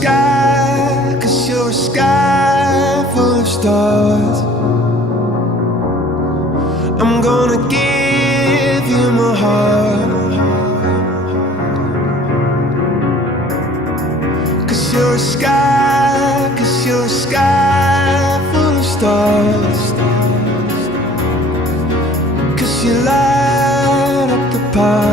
sky, 'cause you're a sky full of stars. I'm gonna give you my heart, 'cause you're a sky, 'cause you're a sky full of stars. 'Cause you light up the path.